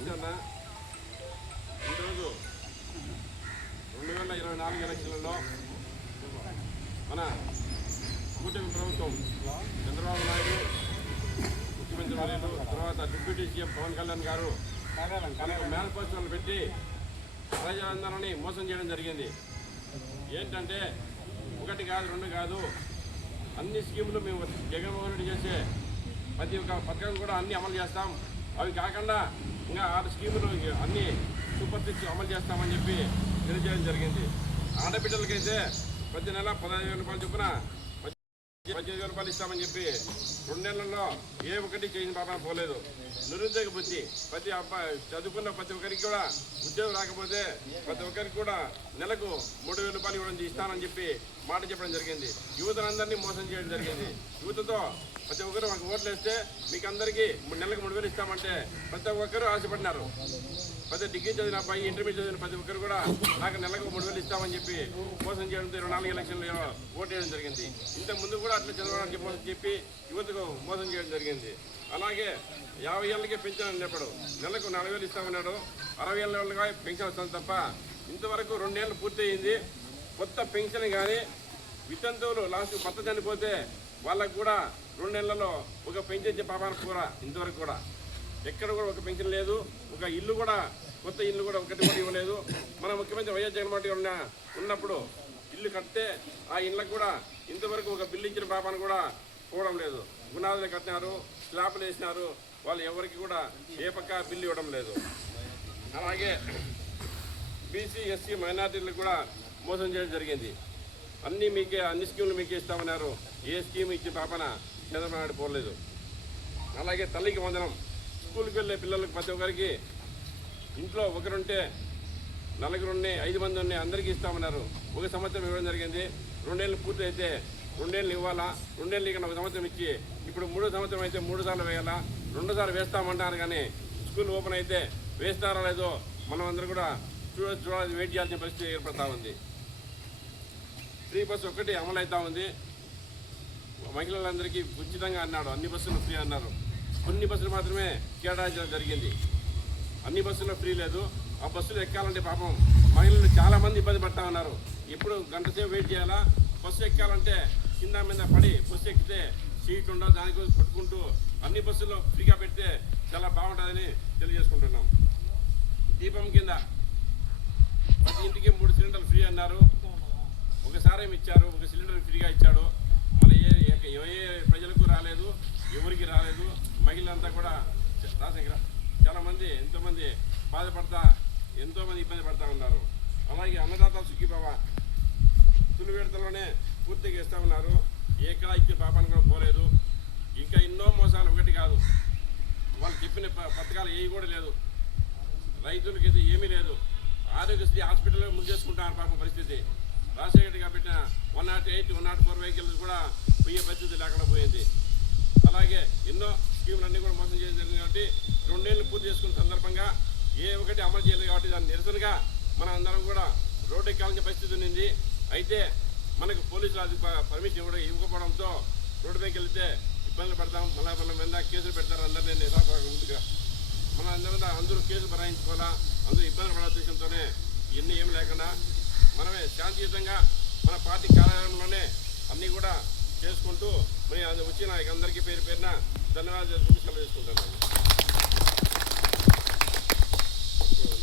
నమస్తే అన్న. ఈరోజు 2024 ఎలక్షన్లలో మన కూటమి ప్రభుత్వం చంద్రబాబు నాయుడు ముఖ్యమంత్రి వర్యులు తర్వాత డిప్యూటీ సీఎం పవన్ కళ్యాణ్ గారు మేనిఫెస్టోలు పెట్టి ప్రజలందరినీ మోసం చేయడం జరిగింది. ఏంటంటే ఒకటి కాదు రెండు కాదు అన్ని స్కీములు మేము జగన్మోహన్ రెడ్డి చేసే ప్రతి ఒక్క పథకం కూడా అన్నీ అమలు చేస్తాం, అవి కాకుండా ఇంకా 6 స్కీములు అన్నీ సూపర్ సిక్స్ అమలు చేస్తామని చెప్పి తెలియజేయడం జరిగింది. ఆడబిడ్డలకైతే ప్రతి నెల 15,000 రూపాయలు చొప్పున 15,000 రూపాయలు ఇస్తామని చెప్పి 2 నెలల్లో ఏ ఒక్కటి చేయని పాపన పోలేదు. నిరుద్యోగ వృత్తి ప్రతి అబ్బాయి చదువుకున్న ప్రతి ఒక్కరికి కూడా ఉద్యోగం రాకపోతే ప్రతి ఒక్కరికి కూడా నెలకు 3,000 రూపాయలు ఇవ్వడం ఇస్తానని చెప్పి మాట చెప్పడం జరిగింది. యువతలందరినీ మోసం చేయడం జరిగింది. యువతతో ప్రతి ఒక్కరు మాకు ఓట్లు వేస్తే మీకు అందరికీ నెలకు 3,000 ఇస్తామంటే ప్రతి ఒక్కరు ఆశపడినారు. ప్రతి డిగ్రీ చదివిన అబ్బాయి ఇంటర్మీడియట్ చదివిన ప్రతి ఒక్కరు కూడా నాకు నెలకు 3,000 ఇస్తామని చెప్పి మోసం చేయడంతో 24 ఎలక్షన్లో ఓటు వేయడం జరిగింది. ఇంత ముందు కూడా అట్లా చదవడానికి చెప్పి యువతకు మోసం చేయడం జరిగింది. అలాగే 50 ఏళ్ళకే పెన్షన్ చెప్పడు, నెలకు 4,000 ఇస్తామన్నాడు. 60 ఏళ్ళ వాళ్ళగా పెన్షన్ వస్తుంది తప్ప ఇంతవరకు 2 ఏళ్ళు పూర్తయింది. కొత్త పెన్షన్ కానీ వితంతువులు లాస్ట్ భర్త చనిపోతే వాళ్ళకు కూడా 2 నెలల్లో ఒక పెన్షన్ ఇచ్చే పాపాన కూర ఇంతవరకు కూడా ఎక్కడ కూడా ఒక పెన్షన్ లేదు. ఒక ఇల్లు కూడా కొత్త ఇల్లు కూడా ఒకటి కూడా ఇవ్వలేదు. మన ముఖ్యమంత్రి వైఎస్ జగన్మోహన్ రెడ్డి ఉన్నప్పుడు ఇల్లు కడితే ఆ ఇళ్ళకు కూడా ఇంతవరకు ఒక బిల్లు ఇచ్చిన పాపాను కూడా పోవడం లేదు. గునాదులు కట్టినారు, స్లాబ్లు వేసినారు, వాళ్ళు ఎవరికి కూడా ఏ పక్క బిల్లు ఇవ్వడం లేదు. అలాగే బీసీ ఎస్సీ మైనార్టీలకు కూడా మోసం చేయడం జరిగింది. అన్ని స్కీములు మీకే ఇస్తామన్నారు. ఏ స్కీమ్ ఇచ్చిన పాపన చంద్రబాబు నాయుడు పోలేదు. అలాగే తల్లికి వందనం, స్కూల్కి వెళ్ళే పిల్లలకు ప్రతి ఒక్కరికి ఇంట్లో ఒకరుంటే 4 ఉన్నాయి, 5 మంది ఉన్నాయి, అందరికీ ఇస్తామన్నారు. 1 సంవత్సరం ఇవ్వడం జరిగింది. 2 ఏళ్ళు పూర్తి అయితే 2 ఏళ్ళు ఇవ్వాలా. 2 ఏళ్ళు ఇక 1 సంవత్సరం ఇచ్చి ఇప్పుడు 3వ సంవత్సరం అయితే 3 సార్లు వేయాలా. 2 సార్లు వేస్తామంటారు కానీ స్కూల్ ఓపెన్ అయితే వేస్తారో లేదో మనం అందరూ కూడా చూడాలి, వెయిట్ చేయాల్సిన పరిస్థితి ఏర్పడతా ఉంది. ఫ్రీ బస్సు ఒకటి అమలు అవుతా ఉంది. మహిళలందరికీ ఉచితంగా అన్నాడు, అన్ని బస్సులు ఫ్రీ అన్నారు. కొన్ని బస్సులు మాత్రమే కేటాయించడం జరిగింది. అన్ని బస్సుల్లో ఫ్రీ లేదు. ఆ బస్సులు ఎక్కాలంటే పాపం మహిళలు చాలామంది ఇబ్బంది పడతా ఉన్నారు. ఇప్పుడు గంట సేపు వెయిట్ చేయాలా. బస్సు ఎక్కాలంటే కింద మీద పడి బస్సు ఎక్కితే సీట్లు ఉండవు, దానికోసం కొట్టుకుంటూ అన్ని బస్సుల్లో ఫ్రీగా పెడితే చాలా బాగుంటుందని తెలియజేసుకుంటున్నాం. దీపం కింద ప్రతి ఇంటికి 3 సిలిండర్లు ఫ్రీ అన్నారు. ఒకసారి ఏమి ఇచ్చారు, 1 సిలిండర్ ఫ్రీగా ఇచ్చాడు. మళ్ళీ ఏ ప్రజలకు రాలేదు, ఎవరికి రాలేదు. మహిళలంతా కూడా చాలామంది ఎంతోమంది బాధపడతా ఎంతోమంది ఇబ్బంది పడతా ఉన్నారు. అలాగే అన్నదాత సుఖీభవ తొలి విడతలోనే పూర్తిగా ఇస్తూ ఉన్నారు. ఏకా ఇచ్చిన పాపాన్ని కూడా పోలేదు. ఇంకా ఎన్నో మోసాలు ఒకటి కాదు, వాళ్ళు చెప్పిన పథకాలు ఏవి కూడా లేదు. రైతులకైతే ఏమీ లేదు. ఆరోగ్యశ్రీ హాస్పిటల్లో ముందేసుకుంటున్నారు పాపం పరిస్థితి. రాజశేఖర్ గారు పెట్టిన 108, 104 వెహికల్స్ కూడా పోయే పరిస్థితి లేకుండా పోయింది. అలాగే ఎన్నో స్కీములన్నీ కూడా మోసం చేయడం జరిగింది. కాబట్టి 2 ఏళ్ళు పూర్తి చేసుకున్న సందర్భంగా ఏ ఒకటి అమలు చేయలేదు. కాబట్టి దాని నిరసనగా మనం అందరం కూడా రోడ్డు ఎక్కాల్సిన పరిస్థితి ఉంది. అయితే మనకు పోలీసులు అది పర్మిషన్ ఇవ్వకపోవడంతో రోడ్డుపైకి వెళ్తే ఇబ్బందులు పడతాం. మళ్ళీ మన మీద కేసులు పెడతారు. అందరినీ ముందుగా మన అందరూ కేసులు బరాయించుకోవాలా, అందరూ ఇబ్బందులు పడే ఉద్దేశంతోనే ఇవన్నీ ఏమి లేకుండా మనమే శాంతియుతంగా మన పార్టీ కార్యాలయంలోనే అన్నీ కూడా చేసుకుంటూ మరి వచ్చిన అందరికీ పేరు పేరున ధన్యవాదాలు సెలవు చేసుకుంటున్నాను.